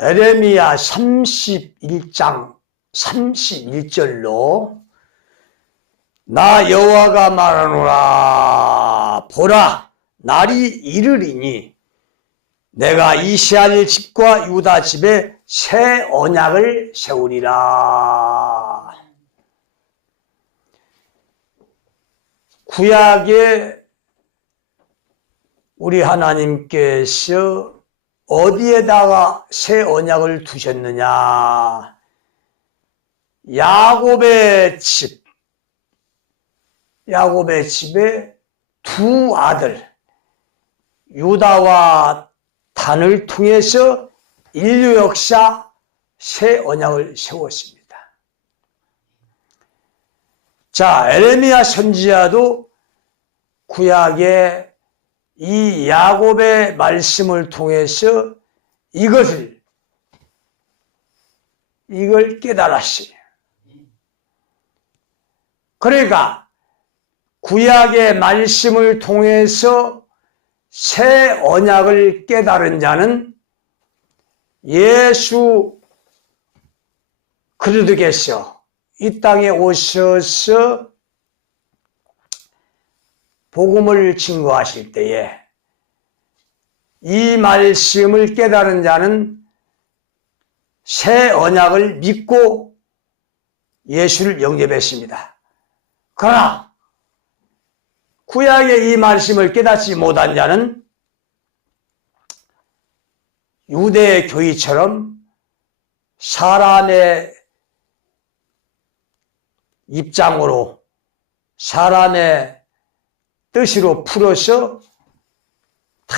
에레미야 31장 31절로 나 여호와가 말하노라 보라 날이 이르리니 내가 이스라엘 집과 유다 집에 새 언약을 세우리라. 구약에 우리 하나님께서 어디에다가 새 언약을 두셨느냐? 야곱의 집, 야곱의 집에 두 아들, 유다와 단을 통해서 인류 역사 새 언약을 세웠습니다. 자, 에레미야 선지자도 구약의 이 야곱의 말씀을 통해서 이것을 이걸 깨달았어요. 그러니까 구약의 말씀을 통해서 새 언약을 깨달은 자는 예수 그리스도께서 이 땅에 오셔서 복음을 증거하실 때에 이 말씀을 깨달은 자는 새 언약을 믿고 예수를 영접했습니다. 그러나 구약의 이 말씀을 깨닫지 못한 자는 유대 교회처럼 사람의 입장으로 사람의 뜻으로 풀어서 다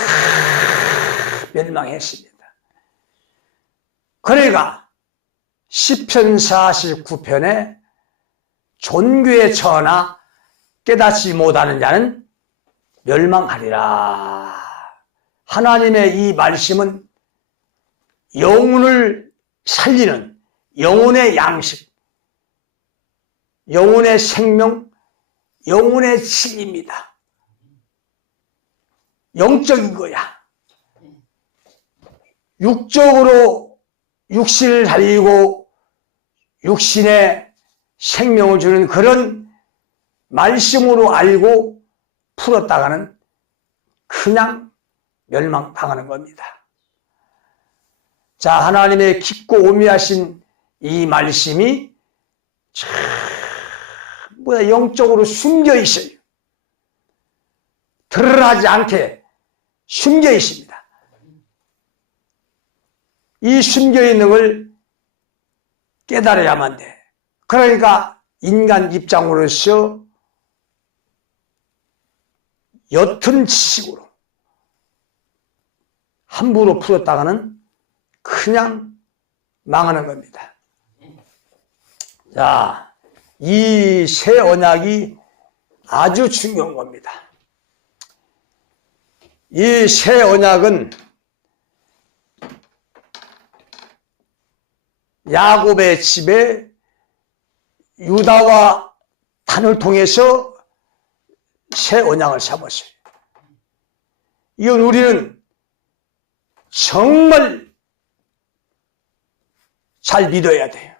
멸망했습니다. 그러니까 10편 49편에 존귀의 처나 깨닫지 못하는 자는 멸망하리라. 하나님의 이 말씀은 영혼을 살리는 영혼의 양식, 영혼의 생명, 영혼의 진입니다. 영적인 거야. 육적으로 육신을 살리고 육신의 생명을 주는 그런 말씀으로 알고 풀었다가는 그냥 멸망당하는 겁니다. 자, 하나님의 깊고 오미하신 이 말씀이 참 뭐야 영적으로 숨겨 있어요. 드러나지 않게 숨겨 있습니다. 이 숨겨 있는 걸 깨달아야만 돼. 그러니까 인간 입장으로서 옅은 지식으로 함부로 풀었다가는 그냥 망하는 겁니다. 자, 이 새 언약이 아주 중요한 겁니다. 이 새 언약은 야곱의 집에 유다와 단을 통해서 새 언약을 삼았어요. 이건 우리는 정말 잘 믿어야 돼요.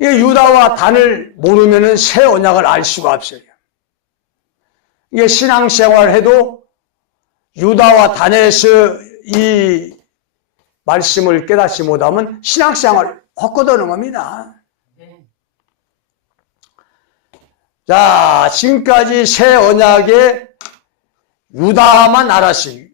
이 유다와 단을 모르면 새 언약을 알 수가 없어요. 이게 신앙생활 해도 유다와 단에서 이 말씀을 깨닫지 못하면 신앙생활 헛거드는 겁니다. 자, 지금까지 새 언약의 유다만 알았어요.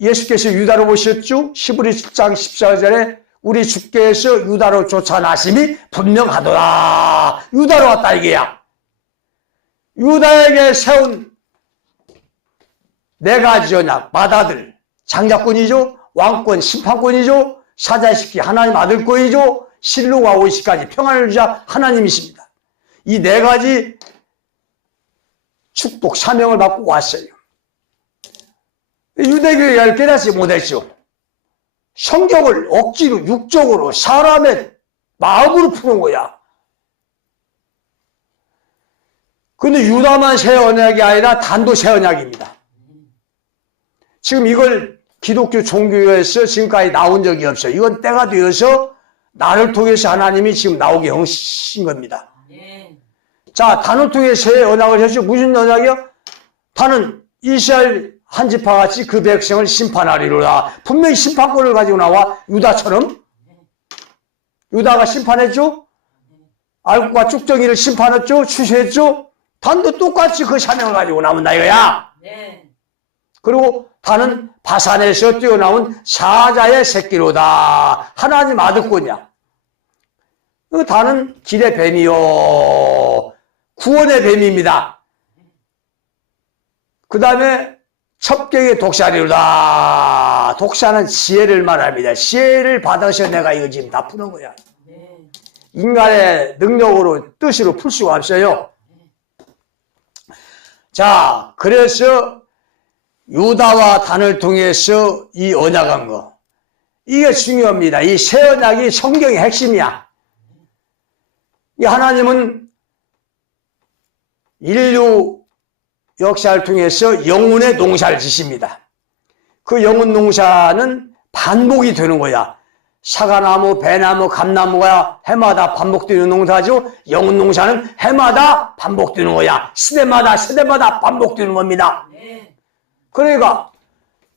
예수께서 유다로 오셨죠? 시브리 10장 14절에 우리 주께서 유다로 쫓아나심이 분명하더라. 유다로 왔다 이게야. 유다에게 세운 네 가지 언약, 마다들, 장자권이죠? 왕권, 심판권이죠? 사자시키 하나님 아들권이죠? 실로가 오시까지 평안을 주자 하나님이십니다. 이 네 가지 축복, 사명을 받고 왔어요. 유대교회가 깨닫지 못했죠. 성경을 억지로 육적으로 사람의 마음으로 푸는 거야. 근데 유다만 새 언약이 아니라 단도 새 언약입니다. 지금 이걸 기독교 종교에서 지금까지 나온 적이 없어요. 이건 때가 되어서 나를 통해서 하나님이 지금 나오게 하신 겁니다. 자, 단을 통해 새 언약을 했죠. 무슨 언약이요? 단은 이스라엘 한 지파 같이 그 백성을 심판하리로다. 분명히 심판권을 가지고 나와 유다처럼 유다가 심판했죠. 알국과 쭉정이를 심판했죠. 추수했죠. 단도 똑같이 그 사명을 가지고 나온다 이거야. 네. 그리고 단은 바산에서 뛰어나온 사자의 새끼로다. 하나님 아들꾼이야. 그 단은 길의 뱀이요. 구원의 뱀입니다. 그 다음에 첩경의 독사리로다. 독사는 지혜를 말합니다. 지혜를 받아서 내가 이거 지금 다 푸는 거야. 네. 인간의 능력으로 뜻으로 풀 수가 없어요. 자, 그래서 유다와 단을 통해서 이 언약한 거. 이게 중요합니다. 이 새 언약이 성경의 핵심이야. 이 하나님은 인류 역사를 통해서 영혼의 농사를 지십니다. 그 영혼 농사는 반복이 되는 거야. 사과나무, 배나무, 감나무가 해마다 반복되는 농사죠. 영혼 농사는 해마다 반복되는 거야. 시대마다 세대마다 반복되는 겁니다. 네. 그러니까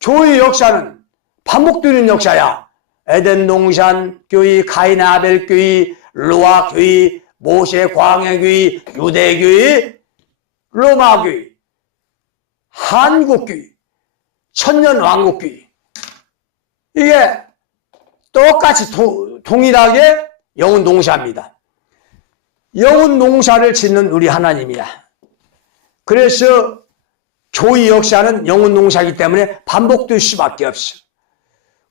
교회 역사는 반복되는 역사야. 에덴 동산 교회, 가인 아벨 교회, 로아 교회, 모세 광야 교회, 유대 교회, 로마 교회, 한국 교회, 천년 왕국 교회. 이게 똑같이 도- 동일하게 영혼 농사입니다. 영혼 농사를 짓는 우리 하나님이야. 그래서 교회 역사는 영혼 농사이기 때문에 반복될 수밖에 없어.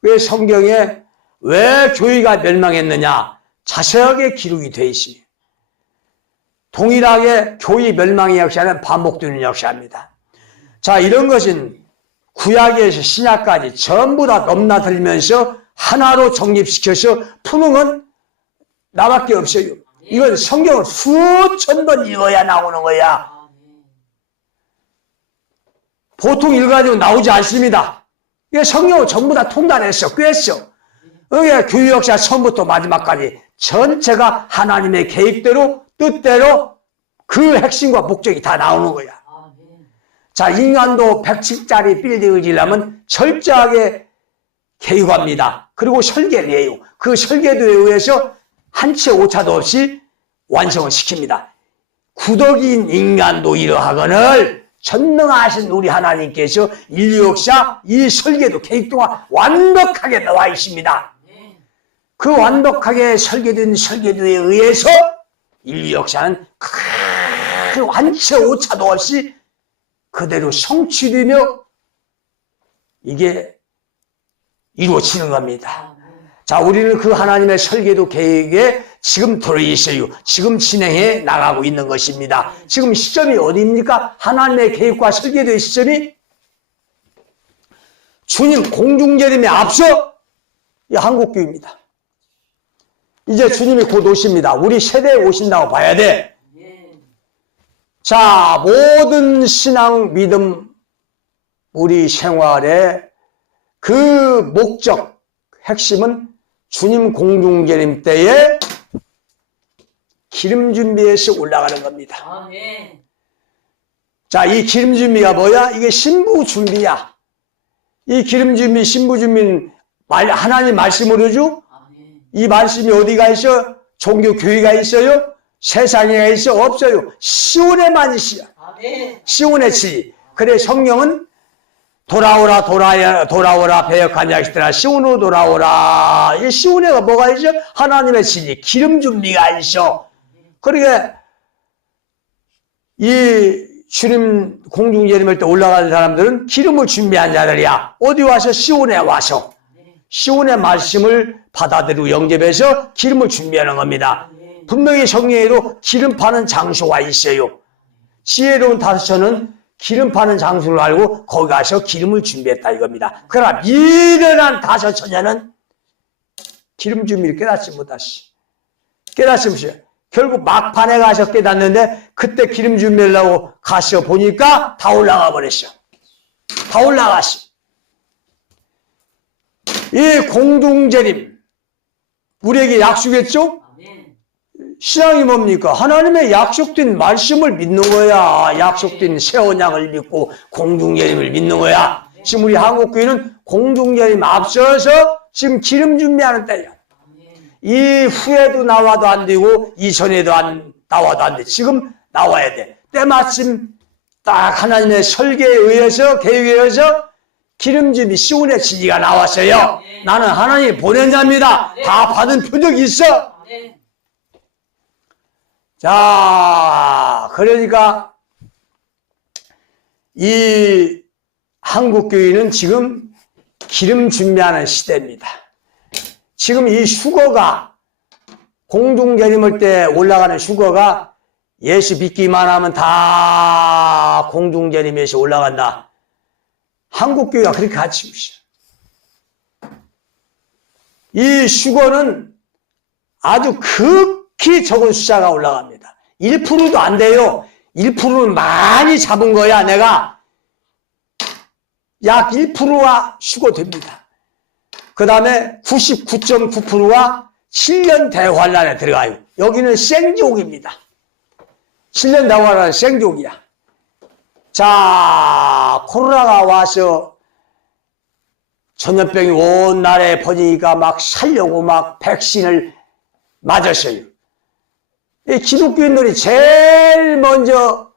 왜 성경에 왜 교회가 멸망했느냐? 자세하게 기록이 돼 있어요. 동일하게 교회 멸망의 역사는 반복되는 역사입니다. 자, 이런 것은 구약에서 신약까지 전부 다 넘나들면서 하나로 정립시켜서 건 나밖에 없어요. 이건 성경을 수천 번 읽어야 나오는 거야. 보통 읽어가지고 나오지 않습니다. 이게 성경을 전부 다 통달했어, 꿰었어. 이게 교회 역사 처음부터 마지막까지 전체가 하나님의 계획대로, 뜻대로 그 핵심과 목적이 다 나오는 거야. 자, 인간도 100층짜리 빌딩을 지려면 철저하게 계획합니다. 그리고 설계를 해요. 그 설계도에 의해서 한채 오차도 없이 완성을 시킵니다. 구덕인 인간도 이러하거늘 전능하신 우리 하나님께서 인류 역사 이 설계도 계획 동안 완벽하게 나와 있습니다. 네. 그 완벽하게 설계된 설계도에 의해서 인류 역사는 한채 오차도 없이 그대로 성취되며 이게 이루어지는 겁니다. 아멘. 자, 우리는 그 하나님의 설계도 계획에 지금 들어있어요. 지금 진행해 나가고 있는 것입니다. 지금 시점이 어디입니까? 하나님의 계획과 설계도의 시점이 주님 공중재림에 앞서 이 한국교회입니다. 이제 주님이 곧 오십니다. 우리 세대에 오신다고 봐야 돼. 네. 자, 모든 신앙, 믿음, 우리 생활의 그 목적, 핵심은 주님 공중재림 때에 기름 준비해서 올라가는 겁니다. 아멘. 자, 이 기름 준비가 뭐야? 이게 신부 준비야. 이 기름 준비, 신부 준비는 말, 하나님 말씀으로죠? 아멘. 이 말씀이 어디가 있어? 종교 교회가 있어요? 세상에 있어? 없어요. 시온에만 있어요. 아멘. 시온의 지. 그래 성령은 돌아오라 돌아야 돌아오라 배역한 자식들아 시온으로 돌아오라. 이 시온에가 뭐가 있어? 하나님의 지지 기름 준비가 있어. 그러니까 이 주님 공중 예림할 때 올라가는 사람들은 기름을 준비한 자들이야. 어디 와서 시온에 와서. 시온의 말씀을 받아들이고 영접해서 기름을 준비하는 겁니다. 분명히 성경에도 기름 파는 장소가 있어요. 지혜로운 다섯처는 기름 파는 장소를 알고 거기 가서 기름을 준비했다 이겁니다. 그러나 미련한 다섯 처녀는 기름 준비를 깨닫지 못하시. 깨닫지 못해요. 결국 막판에 가서 깨닫는데 그때 기름 준비하려고 가서 보니까 다 올라가 버렸어. 다 올라갔어. 이 공동재림 우리에게 약속했죠? 신앙이 뭡니까? 하나님의 약속된 말씀을 믿는 거야. 약속된 새 언약을 믿고 공중예림을 믿는 거야. 지금 우리 한국 교회는 공중예림 앞서서 지금 기름 준비하는 때야. 이 후에도 나와도 안 되고 이전에도 안 나와도 안 돼. 지금 나와야 돼. 때마침 딱 하나님의 설계에 의해서 계획에 의해서 기름짐이 시온의 지지가 나왔어요. 나는 하나님이 보낸 자입니다. 다 받은 표적이 있어. 자, 그러니까 이 한국교회는 지금 기름 준비하는 시대입니다. 지금 이 휴거가 공중재림을 때 올라가는 휴거가 예수 믿기만 하면 다 공중재림에서 올라간다. 한국교회가 그렇게 가르치고. 이 휴거는 아주 극히 적은 숫자가 올라갑니다. 1%도 안 돼요. 1%는 많이 잡은 거야, 내가. 약 1%가 휴거됩니다. 그 다음에 99.9%가 7년 대환란에 들어가요. 여기는 생족입니다. 7년 대환란은 생족이야. 자, 코로나가 와서 전염병이 온 나라에 퍼지니까 막 살려고 막 백신을 맞았어요. 이 기독교인들이 제일 먼저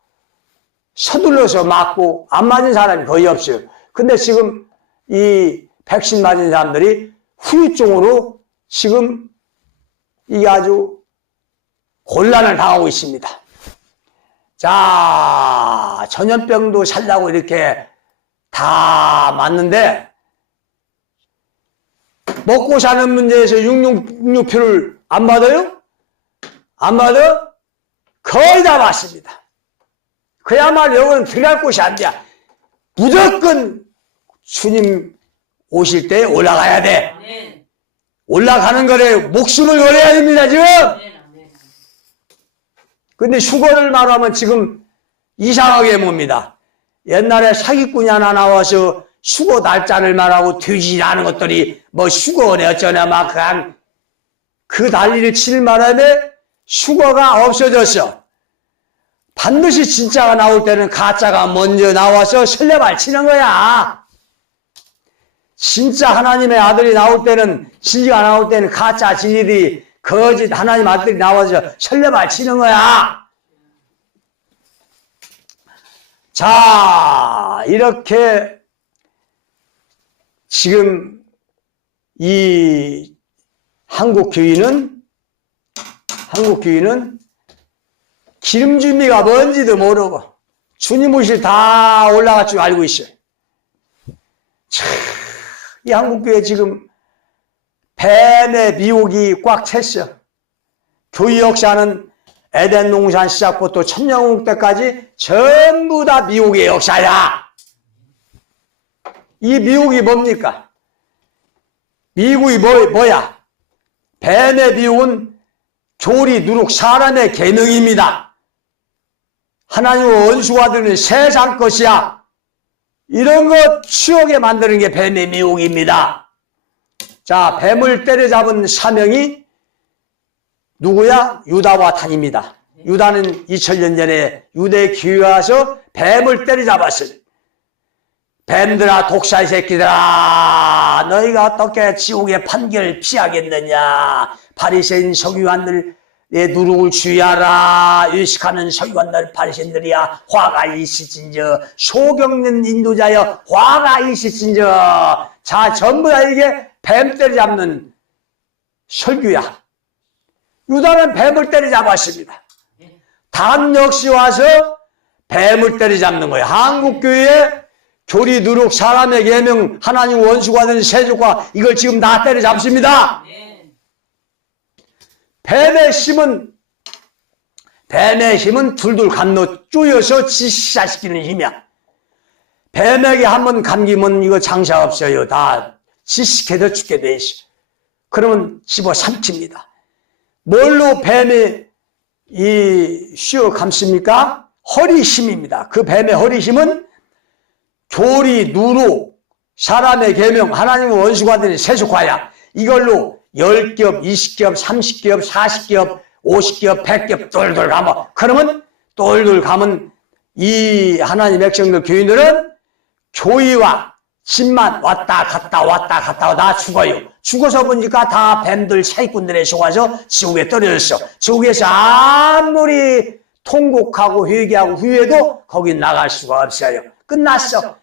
서둘러서 맞고 안 맞은 사람이 거의 없어요. 근데 지금 이 백신 맞은 사람들이 후유증으로 지금 이게 아주 곤란을 당하고 있습니다. 자, 전염병도 살라고 이렇게 다 맞는데 먹고 사는 문제에서 육육표를 안 받아요? 안 받아? 거의 다 받습니다. 그야말로 여기는 들어갈 곳이 안 돼. 무조건 주님 오실 때 올라가야 돼. 올라가는 거래 목숨을 걸어야 됩니다, 지금. 근데 휴거를 말하면 지금 이상하게 봅니다. 옛날에 사기꾼이 하나 나와서 휴거 날짜를 말하고 뒤지라는 것들이 뭐 휴거네 어쩌냐 막 그냥 그 난리를 칠 바람에 휴거가 없어졌어. 반드시 진짜가 나올 때는 가짜가 먼저 나와서 설레발 치는 거야. 진짜 하나님의 아들이 나올 때는 진리가 나올 때는 가짜 진리들이 거짓 하나님 아들이 나와서 설레발 치는 거야. 자, 이렇게 지금 이 한국 교회는 한국 교회는 기름 준비가 뭔지도 모르고 주님 오실 다 올라갈 줄 알고 있어요. 참, 이 한국 교회 지금 뱀의 미혹이 꽉 찼어. 교회 역사는 에덴 농산 시작부터 천년국 때까지 전부 다 미혹의 역사야. 이 미혹이 뭡니까? 미국이 뭐, 뭐야? 뱀의 미혹은 교리, 누룩, 사람의 계명입니다. 하나님의 되는 세상 것이야. 이런 것 추억에 만드는 게 뱀의 미혹입니다. 자, 뱀을 때려잡은 사명이 누구야? 유다와 탄입니다. 유다는 2000년 전에 유대 기회 와서 뱀을 때려잡았어요. 뱀들아 독사의 새끼들아 너희가 어떻게 지옥의 판결을 피하겠느냐? 바리새인 서기관들의 누룩을 주의하라. 의식하는 서기관들 바리새인들이야 화가 있으신저. 소경는 인도자여 화가 있으신저. 자 전부 다 이게 뱀 때려잡는 설교야. 유다는 뱀을 때려잡았습니다. 단 역시 와서 뱀을 때려잡는 거예요 한국교회 에 교리 누룩 사람의 계명 하나님 원수가 된 세족과 이걸 지금 다 때려잡습니다. 뱀의 힘은 뱀의 힘은 둘둘 감로 쪼여서 지시시키는 힘이야. 뱀에게 한 번 감기면 이거 장사 없어요. 다 지식해서 죽게 돼 있어. 그러면 집어 삼킵니다. 뭘로 뱀이 이 쉬어 감습니까? 허리 힘입니다. 그 뱀의 허리 힘은 교리, 누룩, 사람의 계명, 하나님의 원수가 되는 세속화야. 이걸로 10겹, 20겹, 30겹, 40겹, 50겹, 100겹 똘똘 가면 그러면 똘똘 가면 이 하나님 백성들 교인들은 교회와 집만 왔다 갔다 왔다 갔다 나 죽어요. 죽어서 보니까 다 뱀들 사기꾼들에 속아서 지옥에 떨어졌어. 지옥에서 아무리 통곡하고 회개하고 후회도 거기 나갈 수가 없어요. 끝났어.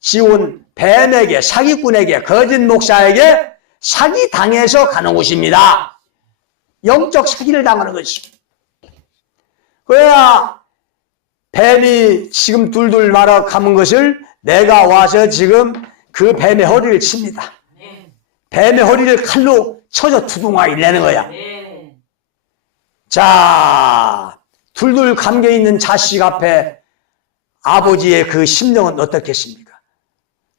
지온 뱀에게 사기꾼에게 거짓 목사에게 사기 당해서 가는 곳입니다. 영적 사기를 당하는 것이. 그래야 뱀이 지금 둘둘 말아 감은 것을 내가 와서 지금 그 뱀의 허리를 칩니다. 네. 뱀의 허리를 칼로 쳐서 두둥하게 내는 거야. 네. 자, 둘둘 감겨 있는 자식 앞에 아버지의 그 심령은 어떻겠습니까?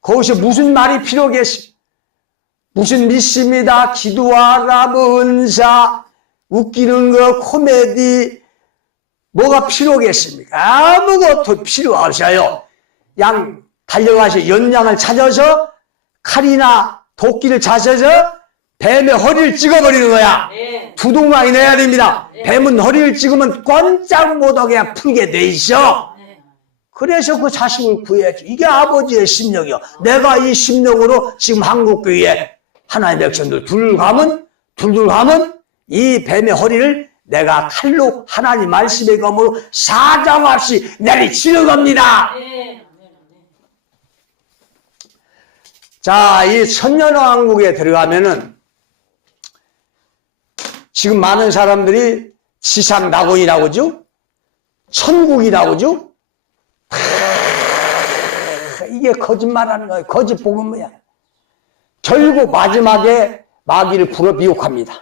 거기서 무슨 말이 필요겠습니까? 무슨 믿습니다, 기도하라, 은사, 웃기는 거, 코미디, 뭐가 필요겠습니까? 아무것도 필요 없어요. 양 달려가서 연양을 찾아서 칼이나 도끼를 찾아서 뱀의 허리를 찍어버리는 거야. 네. 두둥강이 내야 됩니다. 네. 뱀은 허리를 찍으면 꼼짝 못하게 그냥 풀게 돼 있어. 네. 그래서 그 자식을 구해야지. 이게 아버지의 심령이요. 내가 이 심령으로 지금 한국교회에 하나님의 백성들 둘 가면, 둘둘 가면 이 뱀의 허리를 내가 칼로 하나님 말씀의 검으로 사정없이 내리치는 겁니다. 네. 자, 이 천년왕국에 들어가면은 지금 많은 사람들이 지상 낙원이라고 그죠? 천국이라고 그죠? 하, 이게 거짓말하는 거예요. 거짓 복음이야. 결국 마지막에 마귀를 불어 미혹합니다.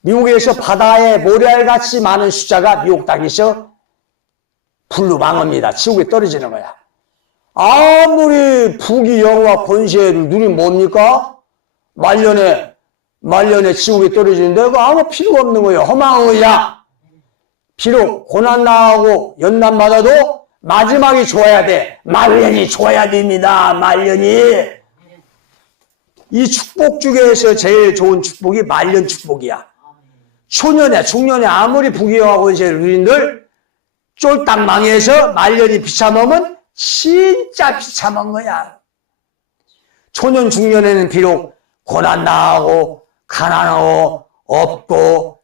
미국에서 바다에 모래알같이 많은 숫자가 미혹 당해서 불로 망합니다. 지옥에 떨어지는 거야. 아무리 부귀 영화 권세를 누리면 뭡니까? 말년에 말년에 지옥에 떨어지는데 그 아무 필요가 없는 거예요. 허망한 거야. 비록 고난 나하고 연난 받아도 마지막이 좋아야 돼. 말년이 좋아야 됩니다. 말년이 이 축복 중에서 제일 좋은 축복이 말년 축복이야. 초년에 중년에 아무리 부귀 영화 권세를 누린들 쫄딱 망해서 말년이 비참하면 진짜 비참한 거야. 초년 중년에는 비록 고난 나하고 가난하고 없고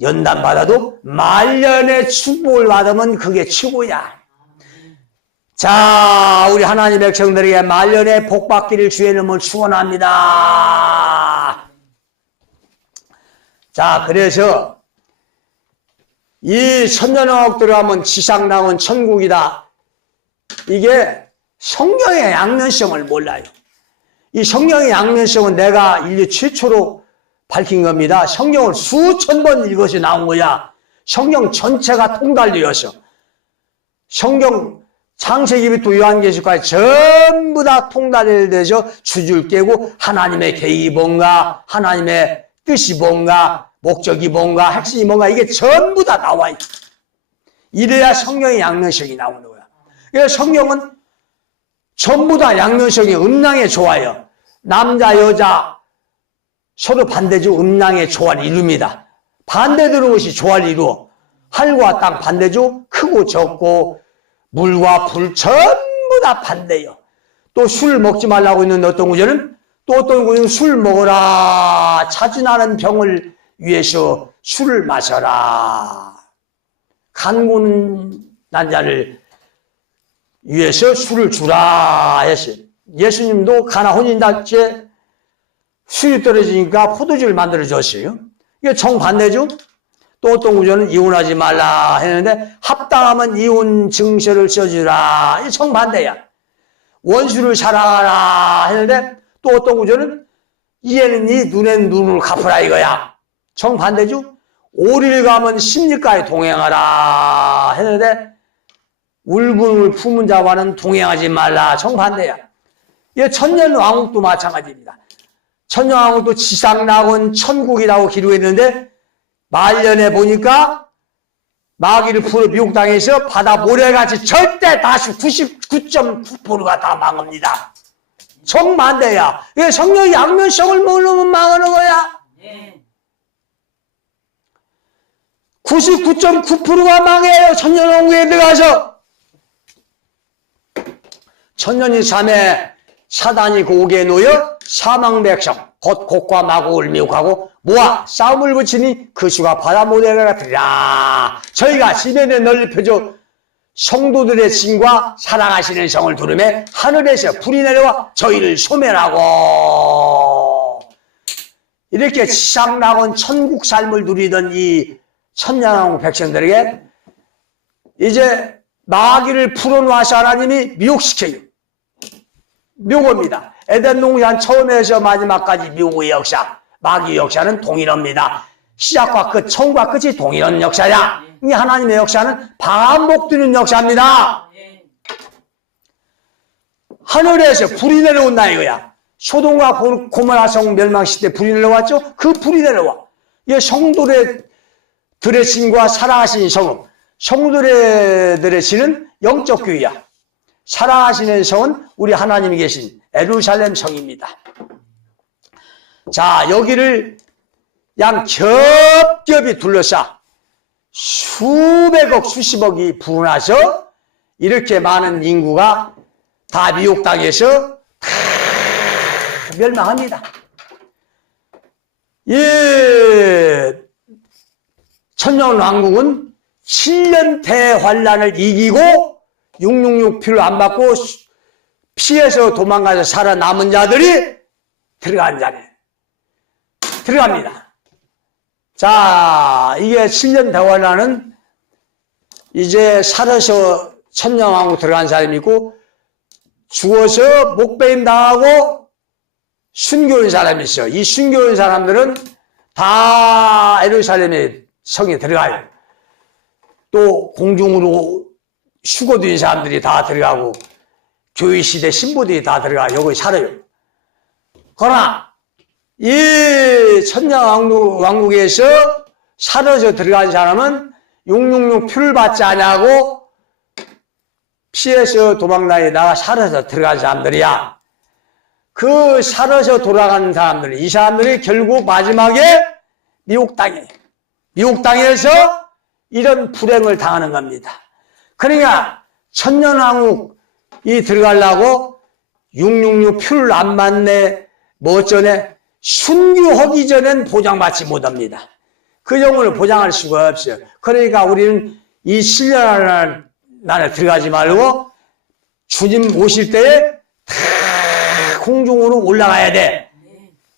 연단 받아도 말년의 축복을 받으면 그게 최고야. 자, 우리 하나님 백성들에게 말년의 복 받기를 주의 이름을 축원합니다. 자, 그래서 이 천년왕국 들어가면 지상 나온 천국이다. 이게 성령의 양면성을 몰라요. 이 성령의 양면성은 내가 인류 최초로 밝힌 겁니다. 성경을 수천 번 읽어서 나온 거야. 성경 전체가 통달되어서 성경 창세기부터 요한계시까지 전부 다 통달돼서 주줄 깨고 하나님의 계획이 뭔가 하나님의 뜻이 뭔가 목적이 뭔가 핵심이 뭔가 이게 전부 다 나와 있어. 이래야 성경의 양면성이 나오는 거야. 그래서 성경은 전부 다 양면성이 음양의 조화예요. 남자, 여자 서로 반대죠. 음양의 조화를 이룹니다. 반대되는 것이 조화를 이루어. 하늘과 땅 반대죠. 크고 적고 물과 불 전부 다 반대요. 또 술 먹지 말라고 있는 어떤 구절은 또 어떤 구절은 술 먹어라. 자주 나는 병을 위해서 술을 마셔라. 간고는 난자를 위해서 술을 주라 했어요. 예수님도 가나 혼인잔치에 술이 떨어지니까 포도주를 만들어 줬어요. 이게 정반대죠? 또 어떤 구조는 이혼하지 말라 했는데 합당하면 이혼 증서를 써주라. 이 정반대야. 원수를 사랑하라 했는데 또 어떤 구조는 이에는 네 눈엔 눈을 갚으라 이거야. 정반대죠? 오리를 가면 십리가에 동행하라 했는데 울분을 품은 자와는 동행하지 말라. 정반대야. 이 천년 왕국도 마찬가지입니다. 천년 왕국도 지상낙원 천국이라고 기록했는데 말년에 보니까 마귀를 풀어 미혹당해서 바다 모래같이 절대 다시 99.9%가 다 망합니다. 정반대야. 이게 성령이 양면성을 모르면 망하는 거야. 네. 99.9%가 망해요. 천년왕국에 들어가서. 천년이 삼에 사단이 고기에 놓여 사망백성 곧 곡과 마곡을 미혹하고 모아 싸움을 붙이니 그 수가 바다 모래가 같으리라. 저희가 시면에 널리 펴져 성도들의 신과 사랑하시는 성을 두르매 하늘에서 불이 내려와 저희를 소멸하고 이렇게 치상락원 천국 삶을 누리던 이 천년왕국 백성들에게 이제 마귀를 풀어놓아서 하나님이 미혹시켜요. 묘고입니다. 에덴 동산 처음에서 마지막까지 묘고의 역사, 마귀 역사는 동일합니다. 시작과 끝, 처음과 끝이 동일한 역사야. 이 하나님의 역사는 반복되는 역사입니다. 네. 하늘에서 불이 내려온다 이거야. 소동과 고- 고모라 성 멸망시대 불이 내려왔죠? 그 불이 내려와. 이 성도의 들의 신과 사랑하신 성은 성도들의 신은 영적 교회야. 사랑하시는 성은 우리 하나님이 계신 에루살렘 성입니다. 자, 여기를 양 겹겹이 둘러싸 수백억, 수십억이 부어나서 이렇게 많은 인구가 다 미혹당해서 다 멸망합니다. 예, 천년 왕국은 7년 대환란을 이기고 666 피를 안 받고 수- 피해서 도망가서 살아남은 자들이 들어간 자네. 들어갑니다. 자, 이게 7년 대환란은 이제 살아서 천년왕국 들어간 사람이 있고 죽어서 목배임 당하고 순교인 사람이 있어. 이 순교인 사람들은 다 에루살렘에 성에 들어가요. 또 공중으로 휴거된 사람들이 다 들어가고 교회 시대 신부들이 다 들어가 여기 살아요. 그러나 이 천년왕국 왕국에서 살아서 들어간 사람은 666 표를 받지 않냐고 피해서 도망다니다가 살아서 들어간 사람들이야. 그 살아서 돌아가는 사람들, 이 사람들이 결국 마지막에 미혹당해. 미혹당해서 이런 불행을 당하는 겁니다. 그러니까 천년왕국 이 들어가려고 666 표를 안 맞네, 뭐 어쩌네, 순교하기 전엔 보장받지 못합니다. 그 영혼을 보장할 수가 없어요. 그러니까 우리는 이 7년 안에 들어가지 말고 주님 오실 때에 다 공중으로 올라가야 돼.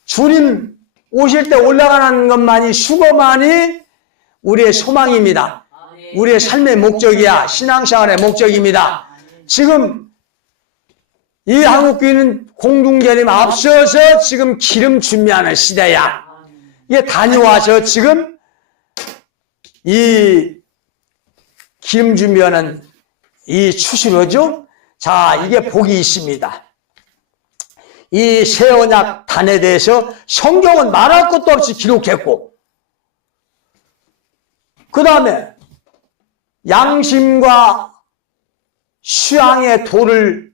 주님 오실 때 올라가는 것만이 수고만이 우리의 소망입니다. 우리의 삶의 목적이야. 신앙생활의 목적입니다. 지금 이 한국교회는 공중재림 앞서서 지금 기름 준비하는 시대야. 이게 다녀와서 지금 이 기름 준비하는 이 추수로죠? 자, 이게 복이 있습니다. 이 새 언약 단에 대해서 성경은 말할 것도 없이 기록했고, 그 다음에 양심과 수양의 도를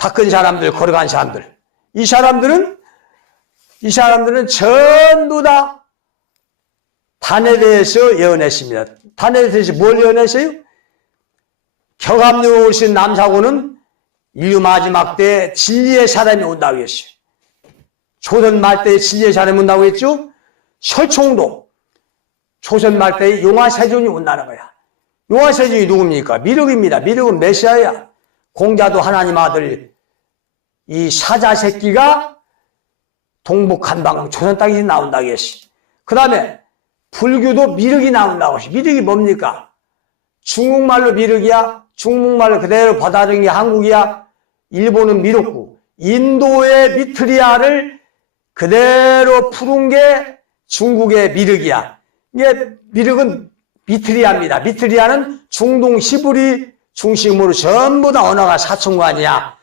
닦은 사람들, 걸어간 사람들. 이 사람들은, 이 사람들은 전부 다 단에 대해서 예언했습니다. 단에 대해서 뭘 예언했어요? 격압류 오신 남사고는 인류 마지막 때 진리의 사람이 온다고 했어요. 조선 말때 진리의 사람이 온다고 했죠? 설총도 조선 말때 용화세존이 온다는 거야. 용화세존이 누굽니까? 미륵입니다. 미륵은 메시아야. 공자도 하나님 아들 이 사자 새끼가 동북 한방 조선 땅에서 나온다고 했어. 그 다음에 불교도 미륵이 나온다고 했어. 미륵이 뭡니까? 중국말로 미륵이야. 중국말로 그대로 받아들인 게 한국이야. 일본은 미륵고 인도의 미트리아를 그대로 푸른 게 중국의 미륵이야. 이게 미륵은 미트리아입니다. 미트리아는 중동 시부리 중심으로 전부 다 언어가 사천관이야.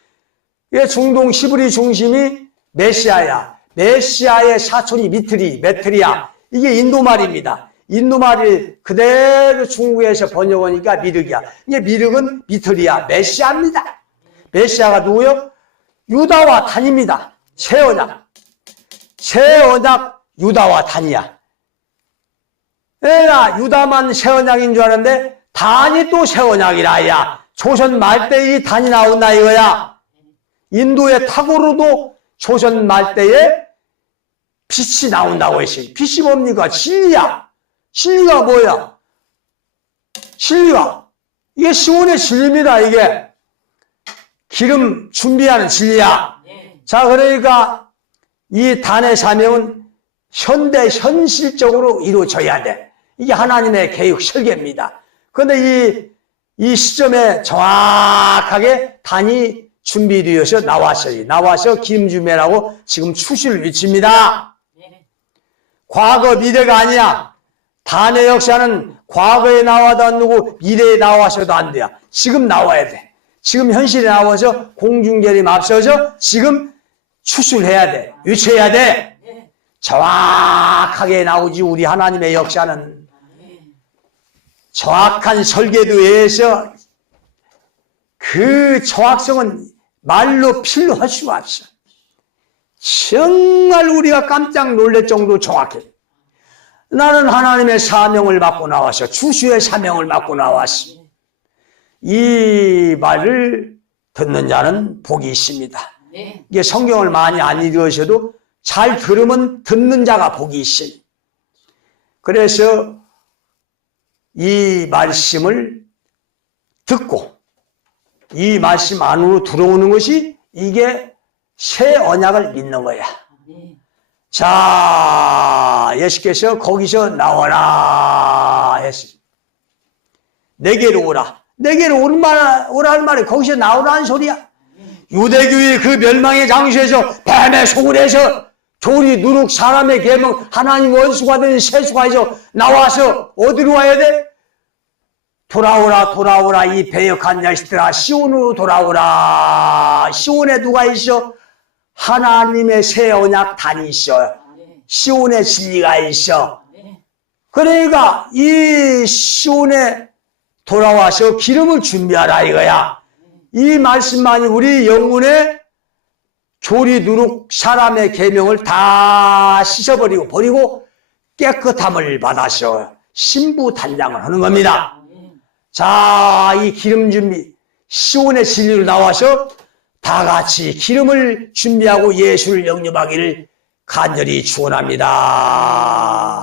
이게 중동 시부리 중심이 메시아야. 메시아의 사촌이 미트리, 메트리아. 이게 인도 말입니다. 인도 말이 그대로 중국에서 번역하니까 미륵이야. 이게 미륵은 미트리아, 메시아입니다. 메시아가 누구요? 유다와 단입니다. 새 언약. 새 언약 유다와 단이야. 내가 유다만 새 언약인 줄 알았는데 단이 또 새 언약이라 야. 조선 말대의 단이 나온다 이거야. 인도의 탁으로도 조선 말대에 빛이 나온다고 했어요. 빛이 뭡니까? 진리야. 진리가 뭐야? 진리가. 이게 시온의 진리입니다, 이게. 기름 준비하는 진리야. 네. 자, 그러니까 이 단의 사명은 현대 현실적으로 이루어져야 돼. 이게 하나님의 계획 설계입니다. 그런데 이, 이 시점에 정확하게 단이 준비되어서 나왔어요. 나와서 김주매라고 지금 외칩니다. 네. 과거 미래가 아니야. 단의 역사는 과거에 나와도 안 되고 미래에 나와서도 안 돼요. 지금 나와야 돼. 지금 현실에 나와서 공중결임 앞서서 지금 추출해야 돼. 유치해야 돼. 네. 정확하게 나오지 우리 하나님의 역사는 네. 정확한 설계도에서 그 정확성은 말로 필로 할 수가 없어. 정말 우리가 깜짝 놀랄 정도 정확해. 나는 하나님의 사명을 받고 나왔어. 주수의 사명을 받고 나왔어. 이 말을 듣는 자는 복이 있습니다. 네. 이게 성경을 많이 안 읽으셔도 잘 들으면 듣는 자가 복이 있어요. 그래서 이 말씀을 듣고 이 말씀 안으로 들어오는 것이 이게 새 언약을 믿는 거야. 네. 자, 예수께서 거기서 나와라 했습니다. 내게로 오라. 내게로 오라, 오라는 말이 거기서 나오라는 소리야. 유대교의 그 멸망의 장소에서 뱀의 해서 조리 누룩 사람의 계명 하나님 원수가 된 세수가에서 나와서 어디로 와야 돼? 돌아오라 돌아오라 이 배역한 자식들아 시온으로 돌아오라 시온에 누가 있어? 하나님의 새 언약 네. 시온의 진리가 있어 네. 그러니까 이 시온에 돌아와서 기름을 준비하라 이거야. 이 말씀만이 우리 영혼의 조리 누룩 사람의 계명을 다 씻어버리고 버리고 깨끗함을 받아서 신부 단장을 하는 겁니다. 네. 자, 이 기름 준비 시온의 진리로 나와서 다 같이 기름을 준비하고 예수를 영접하기를 간절히 축원합니다.